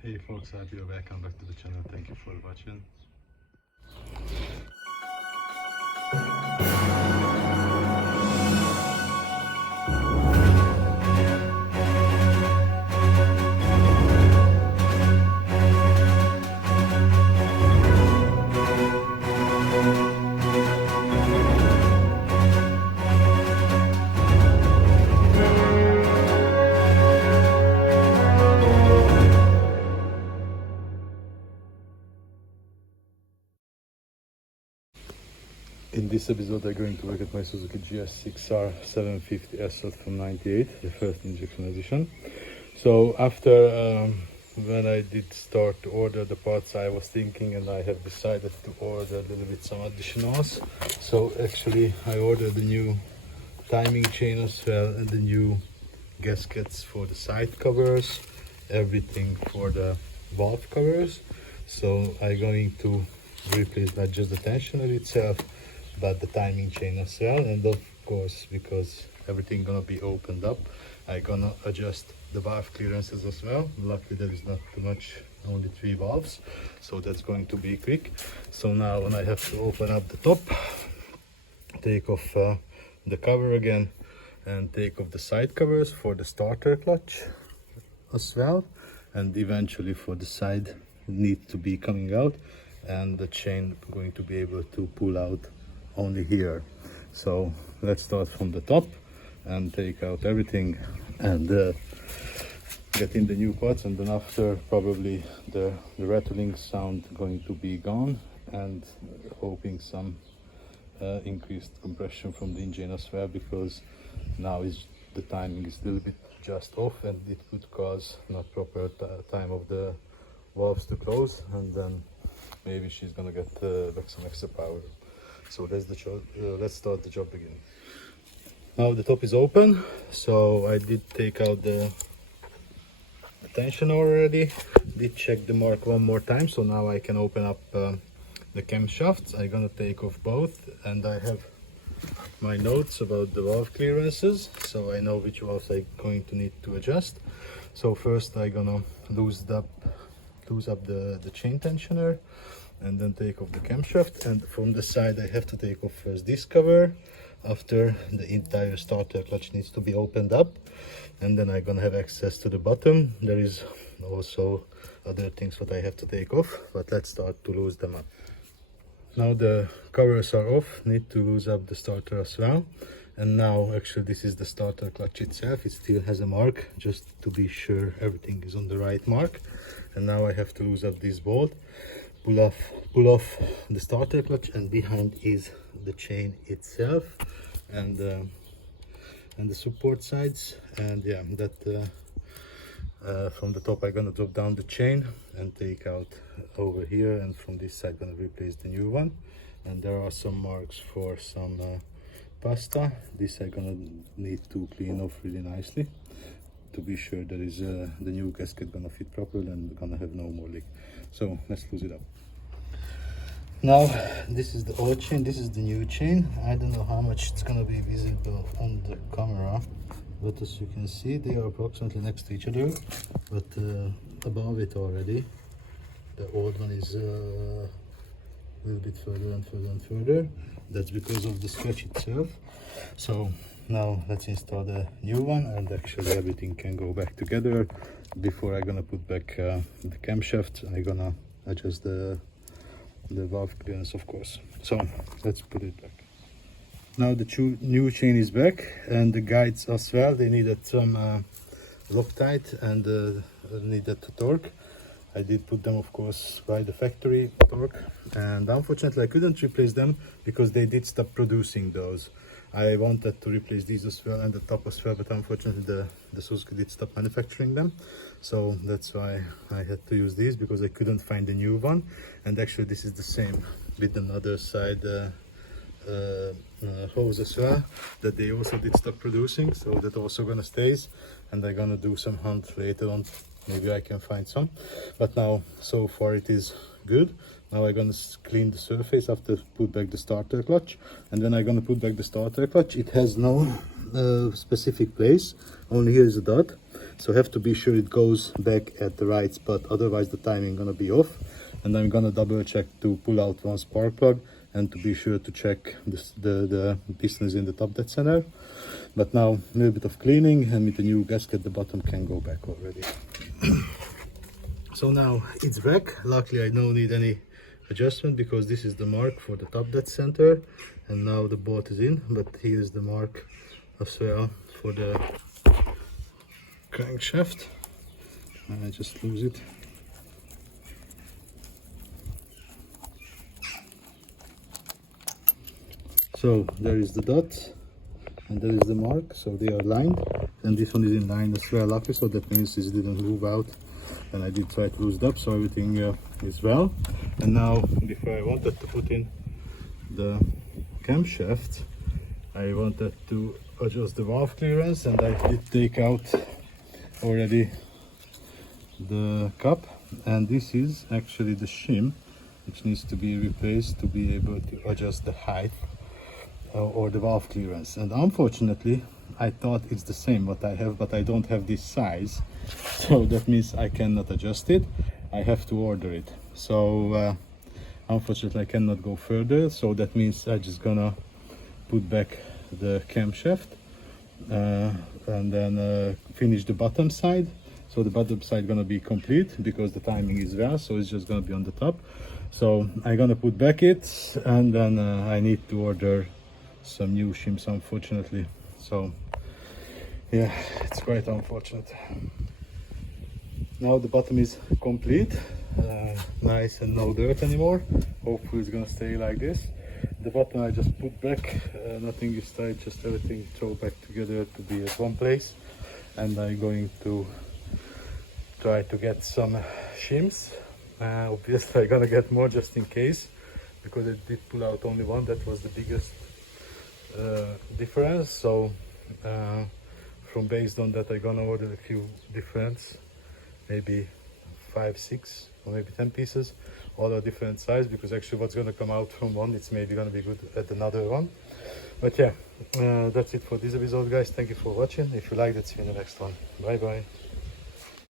Hey folks, happy you're back. Come back to the channel. Thank you for watching. In this episode, I'm going to look at my Suzuki gsx-r 750 Srad from '98, the first injection edition. So after when I did start to order the parts, I was thinking, and I have decided to order a little bit some additionals. So actually, I ordered the new timing chain as well, and the new gaskets for the side covers, everything for the valve covers. So I'm going to replace not just the tensioner itself, but the timing chain as well. And of course, because everything gonna be opened up, I'm gonna adjust the valve clearances as well. Luckily there is not too much, only 3 valves, so that's going to be quick. So now when I have to open up the top, take off the cover again, and take off the side covers for the starter clutch as well, and eventually for the side need to be coming out, and the chain going to be able to pull out only here. So let's start from the top and take out everything and get in the new parts, and then after probably the rattling sound going to be gone, and hoping some increased compression from the engine as well, because now is the timing is a little bit just off, and it could cause not proper time of the valves to close, and then maybe she's gonna get back some extra power. So that's the job. Let's start the job again. Now the top is open, so I did take out the tensioner already. Did check the mark one more time, so now I can open up the camshafts. I'm gonna take off both, and I have my notes about the valve clearances, so I know which valves I'm going to need to adjust. So first I'm gonna loosen up the chain tensioner, and then take off the camshaft. And from the side I have to take off first this cover. After, the entire starter clutch needs to be opened up, and then I'm gonna have access to the bottom. There is also other things that I have to take off, but let's start to lose them up. Now the covers are off, need to lose up the starter as well. And now actually this is the starter clutch itself. It still has a mark, just to be sure everything is on the right mark. And now I have to lose up this bolt, pull off the starter clutch, and behind is the chain itself, and the support sides. And yeah, that from the top I'm gonna drop down the chain and take out over here, and from this side gonna replace the new one. And there are some marks for some pasta. This I'm gonna need to clean off really nicely to be sure that is the new gasket gonna fit properly and gonna have no more leak. So let's lose it up. Now this is the old chain, this is the new chain. I don't know how much it's gonna be visible on the camera, but as you can see they are approximately next to each other, but above it already the old one is a little bit further and further and further. That's because of the scratch itself. So now let's install the new one, and actually everything can go back together. Before I'm gonna put back the camshaft, I'm gonna adjust the valve clearance, of course. So let's put it back. Now the new chain is back, and the guides as well. They needed some Loctite and needed to torque. I did put them, of course, by the factory torque, and unfortunately I couldn't replace them because they did stop producing those. I wanted to replace these as well and the top as well, but unfortunately the Suzuki did stop manufacturing them. So that's why I had to use these, because I couldn't find the new one. And actually this is the same with another side hose as well, that they also did stop producing, so that also gonna stays. And I'm gonna do some hunt later on, maybe I can find some, but now so far it is good. Now I'm gonna clean the surface after put back the starter clutch. And when I'm gonna put back the starter clutch, it has no specific place, only here is a dot. So have to be sure it goes back at the right spot, otherwise the timing gonna be off. And I'm gonna double check to pull out one spark plug and to be sure to check the pistons in the top dead center. But now a little bit of cleaning, and with the new gasket the bottom can go back already. So now it's back. Luckily I don't need any adjustment because this is the mark for the top dead center, and now the bolt is in, but here's the mark as well for the crankshaft. And I just lose it. So there is the dot and there is the mark, so they are lined, and this one is in line as well, luckily, so that means this didn't move out, and I did try to lose it up, so everything is well. And now before I wanted to put in the camshaft, I wanted to adjust the valve clearance, and I did take out already the cup, and this is actually the shim which needs to be replaced to be able to adjust the height or the valve clearance. And unfortunately I thought it's the same what I have, but I don't have this size, so that means I cannot adjust it. I have to order it, so unfortunately I cannot go further, so that means I'm just gonna put back the camshaft and then finish the bottom side. So the bottom side gonna be complete because the timing is well, so it's just gonna be on the top. So I'm gonna put back it, and then I need to order some new shims, unfortunately. So yeah, it's quite unfortunate. Now the bottom is complete, nice and no dirt anymore. Hopefully it's gonna stay like this. The bottom I just put back, nothing is tight, just everything throw back together to be at one place. And I'm going to try to get some shims. Obviously I'm gonna get more just in case, because I did pull out only one. That was the biggest difference. So from based on that I'm gonna order a few different, maybe 5, 6 or maybe 10 pieces, all are different size, because actually what's gonna come out from one, it's maybe gonna be good at another one. But yeah, that's it for this episode, guys. Thank you for watching. If you liked it, see you in the next one. Bye bye.